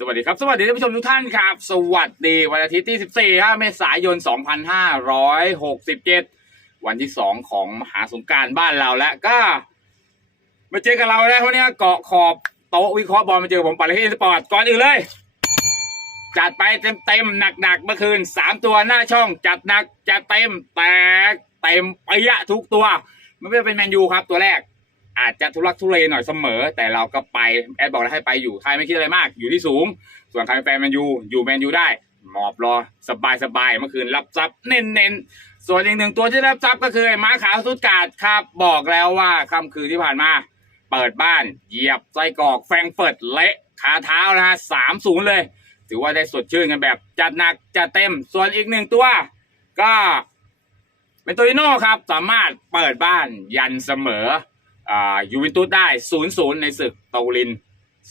สวัสดีครับ สวัสดีท่านผู้ชมทุกท่านครับ สวัสดีวันอาทิตย์ที่ 14ครับเมษายน 2567 วันที่ 2 ของมหาสงการบ้านเราแล้วก็ มาเจอกับเราแล้ววันนี้เกาะขอบโต๊ะวิเคราะห์บอลมาเจอผมปาร์ตี้สปอร์ตก่อนอื่นเลย จัดไปเต็มๆหนักๆเมื่อคืน 3 ตัวหน้าช่องจัดหนักจัดเต็มแตกเต็มไปยะทุกตัว ไม่ว่าเป็นแมนยูครับตัวแรก อาจจะทุลักทุเลหน่อยเสมอ แต่เราก็ไปแอดบอกแล้วให้ไปอยู่ใครไม่คิดอะไรมาก อยู่ที่สูง ส่วนใครเป็นแฟนแมนยูอยู่แมนยูได้หมอบรอสบายสบายๆเมื่อคืนรับทรัพย์เน้นเน้นๆส่วนอีกหนึ่งตัวที่รับทรัพย์ก็คือไอ้ม้าขาวสุดกาดครับบอกแล้วว่าค่ำคืนที่ผ่านมาเปิดบ้านเหยียบไส้กรอกแฟงเฟิร์ตเละขาเท้านะฮะสามศูนย์เลย ถือว่าได้สดชื่นกันแบบ จัดหนักจัดเต็ม ส่วนอีกหนึ่งตัว ก็เป็นโตริโน่ครับ สามารถเปิดบ้านยันเสมอ ยูเวนตุสได้0-0ในศึกโตลิน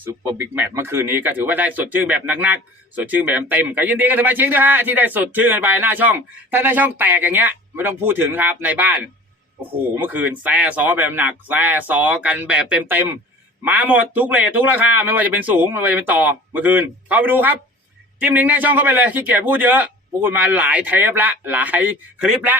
ซูเปอร์บิ๊กแมตช์เมื่อคืนนี้ก็ถือว่าได้สดชื่นแบบหนักๆสดชื่นแบบเต็มก็ยินดีกับสมาชิกด้วยฮะที่ได้สดชื่นกันไปหน้าช่อง ถ้าหน้าช่องแตกอย่างเงี้ยไม่ต้องพูดถึงครับในบ้านโอ้โหเมื่อคืนแซ่ซอแบบหนักแซ่ซอกันแบบเต็มๆมาหมดทุกเลททุกราคาไม่ว่าจะเป็นสูงไม่ว่าจะเป็นต่อเมื่อคืนเข้าไปดูครับจิ้มลิงก์หน้าช่องเข้าไปเลยขี้เกียจพูดเยอะพูดมาหลายเทปละหลายคลิปละ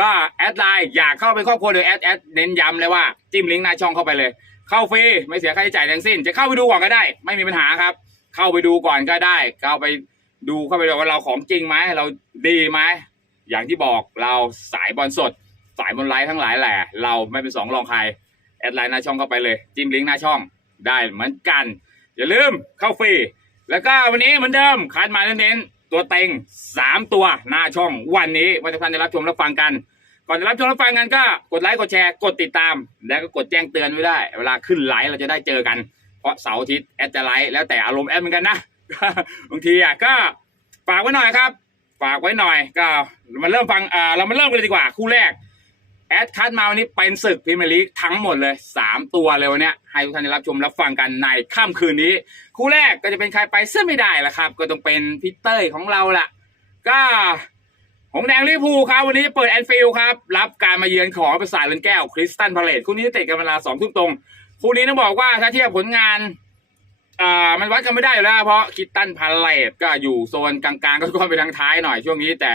ก็แอดไลน์อยากเข้าเป็นครอบครัวโดยแอดแอดเน้นย้ำเลยว่าจิ้มลิงก์หน้าช่องเข้าไปเลย เข้าฟรีไม่เสียค่าใช้จ่ายทั้งสิ้น จะเข้าไปดูก่อนก็ได้ ไม่มีปัญหาครับ เข้าไปดูก่อนก็ได้ เข้าไปดูเข้าไปดูว่าเราของจริงไหมเราดีไหมอย่างที่บอกเราสายบอลสด สายบอลไลท์ทั้งหลายแหละ เราไม่เป็นสองรองใครแอดไลน์หน้าช่องเข้าไปเลย จิ้มลิงก์หน้าช่องได้เหมือนกัน อย่าลืมเข้าฟรีแล้วก็วันนี้เหมือนเดิมคัดมาเน้นๆ ตัวเต็งสามตัวหน้าช่องวันนี้วันที่ท่านได้รับชมรับฟังกัน ก่อนจะรับชมรับฟังกันก็กดไลค์กดแชร์กดติดตาม แล้วก็กดแจ้งเตือนไว้ได้ เวลาขึ้นไลฟ์เราจะได้เจอกัน เพราะเสาร์อาทิตย์แอดจะไลฟ์แล้วแต่อารมณ์แอดเหมือนกันนะบางทีอะก็ฝากไว้หน่อยครับ ฝากไว้หน่อยก็มาเริ่มฟังอ่าเรามาเริ่มกันเลยดีกว่าคู่แรก แอดคัดมาวันนี้เป็นศึกพรีเมียร์ลีกทั้งหมดเลยสามตัวเลยวันนี้ให้ทุกท่านได้รับชมรับฟังกันในค่ำคืนนี้ คู่แรกก็จะเป็นใครไปเสื้อไม่ได้ละครับ ก็ต้องเป็นพีเตอร์ของเราละก็หงแดงลิพูครับวันนี้เปิดแอนฟิลด์ครับ รับการมาเยือนของประสาทเรือนแก้วคริสตันพาเลตคู่นี้จะเตะกันเวลาสองทุ่มตรง คู่นี้ต้องบอกว่าถ้าเทียบผลงานอ่ามันวัดกันไม่ได้อยู่แล้ว เพราะคริสตันพาเลตก็อยู่โซนกลางๆ ก็ค่อนไปทางท้ายหน่อยช่วงนี้แต่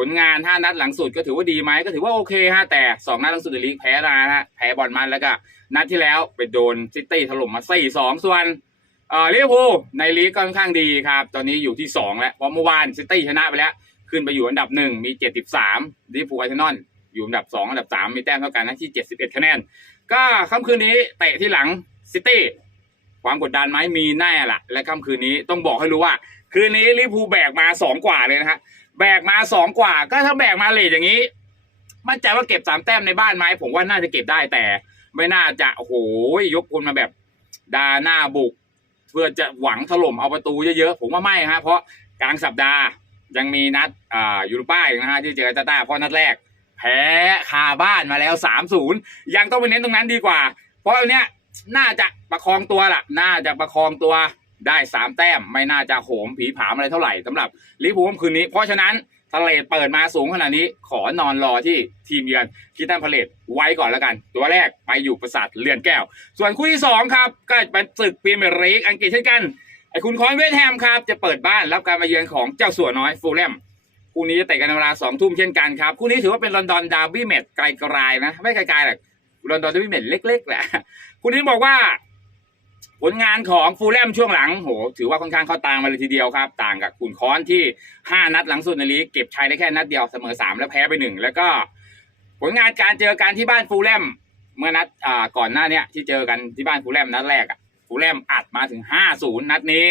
ผลงานห้านัดหลังสุดก็ถือว่าดีไหมก็ถือว่าโอเคฮะแต่สองนัดหลังสุดในลีกแพ้นะฮะแพ้บอลมันแล้วก็นัดที่แล้วไปโดนซิตี้ถล่มมาสี่สองส่วนเอ่อลิเวอร์พูลในลีกก็ค่อนข้างดีครับ ตอนนี้อยู่ที่สองแล้วเพราะเมื่อวานซิตี้ชนะไปแล้ว ขึ้นไปอยู่อันดับหนึ่งมีเจ็ดสิบสามลิเวอร์พูลอเซนอลอยู่อันดับสองอันดับสามมีแต้มเท่ากันนะที่เจ็ดสิบเอ็ดคะแนน ก็ค่ำคืนนี้เตะที่หลังซิตี้ความกดดันไหมมีแน่ละและค่ำคืนนี้ต้องบอกให้รู้ว่า คืนนี้ลิเวอร์พูลแบกมาสองกว่าเลยนะฮะ แบกมาสองกว่า ก็ถ้าแบกมาเลทอย่างนี้ มั่นใจว่าเก็บสามแต้มในบ้านไหมผมว่าน่าจะเก็บได้แต่ ไม่น่าจะโอ้โหยกพลมาแบบดาหน้าบุก เพื่อจะหวังถล่มเอาประตูเยอะๆผมว่าไม่ฮะเพราะกลางสัปดาห์ยังมีนัดอ่ายูโรป้าอีกนะฮะที่เจอกับตาตาเพราะนัดแรก แพ้คาบ้านมาแล้วสามศูนย์ยังต้องไปเน้นตรงนั้นดีกว่า เพราะอันเนี้ยน่าจะประคองตัวล่ะ น่าจะประคองตัว ได้สามแต้มไม่น่าจะโหมผีผามอะไรเท่าไหร่สำหรับลิเวอร์พูลคืนนี้ เพราะฉะนั้นทะเลเปิดมาสูงขนาดนี้ขอนอนรอที่ทีมเยือนคิดตันพาเลตไว้ก่อนแล้วกัน ตัวแรกไปอยู่ประสาทเรือนแก้ว ส่วนคู่ที่สองครับ ก็เป็นศึกพรีเมียร์ลีกอังกฤษเช่นกันไอ้คุณคอนเวสแฮมครับ จะเปิดบ้านรับการมาเยือนของเจ้าสัวน้อยฟูลแลมคู่นี้จะเตะกันในเวลาสองทุ่มเช่นกันครับคู่นี้ถือว่าเป็นลอนดอนดาร์บี้แมตช์ไกลๆนะ ไม่ไกลๆหรอกลอนดอนดาร์บี้แมตช์เล็กๆแหละคู่นี้บอกว่า ผลงานของฟูลแลมช่วงหลังโหถือว่าค่อนข้างเข้าตางมาเลยทีเดียวครับ ต่างกับขุนค้อนที่ 5 นัดหลังสุดในลีกเก็บชัยได้แค่นัดเดียวเสมอ 3 แล้วแพ้ไปหนึ่งแล้วก็ ผลงานการเจอกันที่บ้านฟูลแลมเมื่อนัดอ่าก่อนหน้าเนี้ยที่เจอกันที่บ้านฟูลแลมนัดแรกอะฟูลแลมอัดมาถึง 5-0 นัดนี้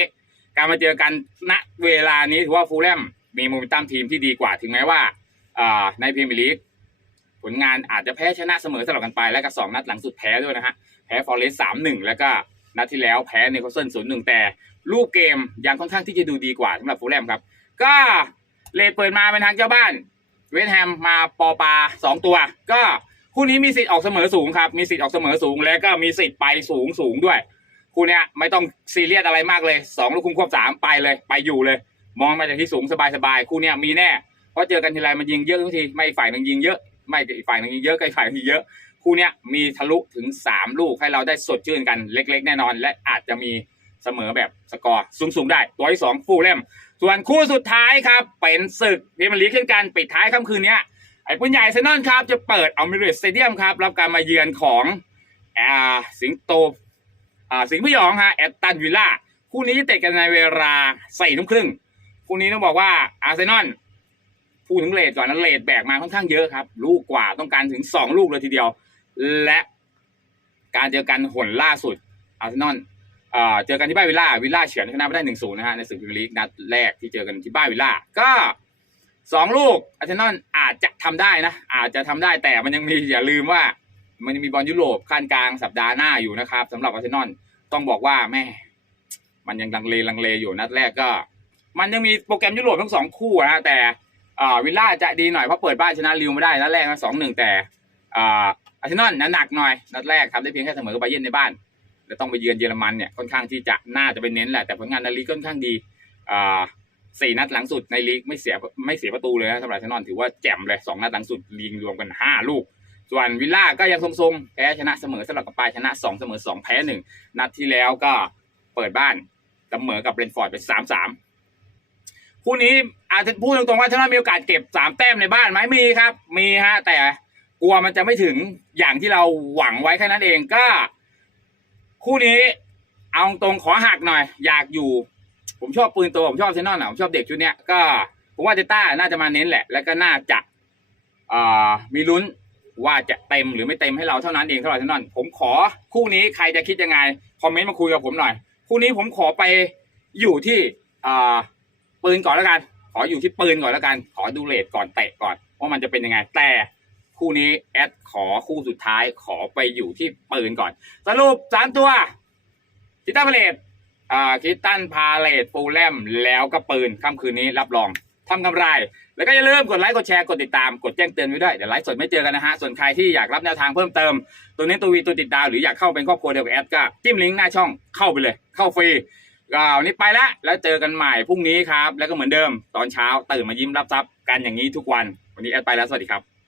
การมาเจอกันณเวลานี้ถือว่าฟูลแลมมีมเมนตัมทีมที่ดีกว่าถึงแม้ว่าอ่าในพรีเมียร์ลีกผลงานอาจจะแพ้ชนะเสมอสลับกันไปแล้วก็สองนัดหลังสุดแพ้ด้วยนะฮะแพ้ฟอร์เรสสามหนึ่งแล้วก็ นัดที่แล้วแพ้เนโคลเซนศูนย์หนึ่งแต่รูปเกมยังค่อนข้างที่จะดูดีกว่าสำหรับฟูลแลมครับ ก็เลทเปิดมาเป็นทางเจ้าบ้านเวสแฮมมาปอปาสองตัว ก็คู่นี้มีสิทธิ์ออกเสมอสูงครับ มีสิทธิ์ออกเสมอสูง แล้วก็มีสิทธิ์ไปสูงสูงด้วย คู่เนี้ยไม่ต้องซีเรียสอะไรมากเลยสองลูกคุมควบสามไปเลย ไปอยู่เลย มองมาจากที่สูงสบายๆคู่เนี้ยมีแน่เพราะเจอกันทีไรมันยิงเยอะทุกทีไม่ฝ่ายหนึ่งยิงเยอะไม่อีกฝ่ายหนึ่งยิงเยอะก็อีกฝ่ายหนึ่งยิงเยอะ คู่เนี้ยมีทะลุถึงสามลูกให้เราได้สดชื่นกันเล็ก ๆ แน่นอน และอาจจะมีเสมอแบบสกอร์สูงๆได้ ตัวที่สองฟูลแลมส่วนคู่สุดท้ายครับ เป็นศึกพรีเมียร์ลีกเช่นกันปิดท้ายค่ำคืนนี้ไอ้ปุ้นใหญ่เซนอนครับ จะเปิดเอัลมิเรสสเตเดียมครับ รับการมาเยือนของอ่าสิงโตอ่าสิงห์พยองฮะแอตตันวิลล่าคู่นี้จะเตะกันในเวลาสี่ทุ่มครึ่งคู่นี้ต้องบอกว่าอาร์เซนอลพูดถึงเลทก่อนนั้นเลทแบกมาค่อนข้างเยอะครับ ลูกกว่าต้องการถึงสองลูกเลยทีเดียว และการเจอกันหนล่าสุดอาร์เซนอลเจอกันที่บ้านวิลล่าวิลล่าเฉือนชนะไปได้หนึ่งศูนย์นะฮะในศึกพรีเมียร์ลีกนัดแรกที่เจอกันที่บ้านวิลล่าก็สองลูกอาร์เซนอลอาจจะทำได้นะ อาจจะทำได้แต่มันยังมีอย่าลืมว่า มันยังมีบอลยุโรปขั้นกลางสัปดาห์หน้าอยู่นะครับสำหรับอาร์เซนอลต้องบอกว่าแม่ มันยังลังเลลังเลอยู่นัดแรกก็ มันยังมีโปรแกรมยุโรปทั้งสองคู่นะแต่วิลล่าจะดีหน่อยเพราะเปิดบ้านชนะลิวไม่ได้นัดแรกนะสองหนึ่งแต่ อาร์เซนอลหนักหน่อยนัดแรกทำได้เพียงแค่เสมอกับไบเยนในบ้านแล้วต้องไปเยือนเยอรมันเนี่ยค่อนข้างที่จะน่าจะไปเน้นแหละแต่ผลงานในลีกค่อนข้างดีอ่าสี่นัดหลังสุดในลีกไม่เสียไม่เสียประตูเลยนะสำหรับอาร์เซนอลถือว่าแจ่มเลยสองนัดหลังสุดลีกรวมกันห้าลูก ส่วนวิลล่าก็ยังทรงๆแพ้ชนะเสมอสลับกับปลายชนะสองเสมอสองแพ้หนึ่งนัดที่แล้วก็เปิดบ้านเสมอกับเบรนฟอร์ดเป็นสามสามคู่นี้อาจจะพูดตรงๆว่าถ้ามีโอกาสเก็บสามแต้มในบ้านไหมมีครับ มีฮะแต่ กลัวมันจะไม่ถึงอย่างที่เราหวังไว้แค่นั้นเองก็ คู่นี้เอาตรงขอหักหน่อย อยากอยู่ ผมชอบปืนตัวผมชอบเซนนอนอะผมชอบเด็กชุดเนี้ยก็ผมว่าเจต้าน่าจะมาเน้นแหละ แล้วก็น่าจะมีลุ้นว่าจะเต็มหรือไม่เต็มให้เราเท่านั้นเองเท่าไหร่เซนนอนผมขอคู่นี้ใครจะคิดยังไงคอมเมนต์มาคุยกับผมหน่อย คู่นี้ผมขอไปอยู่ที่ปืนก่อนแล้วกัน ขออยู่ที่ปืนก่อนแล้วกัน ขอดูเลทก่อนเตะก่อนว่ามันจะเป็นยังไงแต่ คู่นี้แอดขอคู่สุดท้ายขอไปอยู่ที่ปืนก่อน สรุปสามตัวคิตตันพาเลตอ่าคิตตันพาเลตฟูแลมแล้วก็ปืนค่ำคืนนี้รับรองทำกำไร แล้วก็อย่าลืมกดไลค์กดแชร์กดติดตามกดแจ้งเตือนไว้ด้วยเดี๋ยวไลฟ์สดไม่เจอกันนะฮะส่วนใครที่อยากรับแนวทางเพิ่มเติม ตัวนี้ตัววีตัวติดดาวหรืออยากเข้าเป็นครอบครัวเดียวกับแอดก็จิ้มลิงก์หน้าช่องเข้าไปเลย เข้าฟรีก็วันนี้ไปแล้วแล้วเจอกันใหม่พรุ่งนี้ครับ แล้วก็เหมือนเดิม ตอนเช้าตื่นมายิ้มรับทรัพย์กันอย่างนี้ทุกวัน วันนี้แอดไปแล้วสวัสดีครับ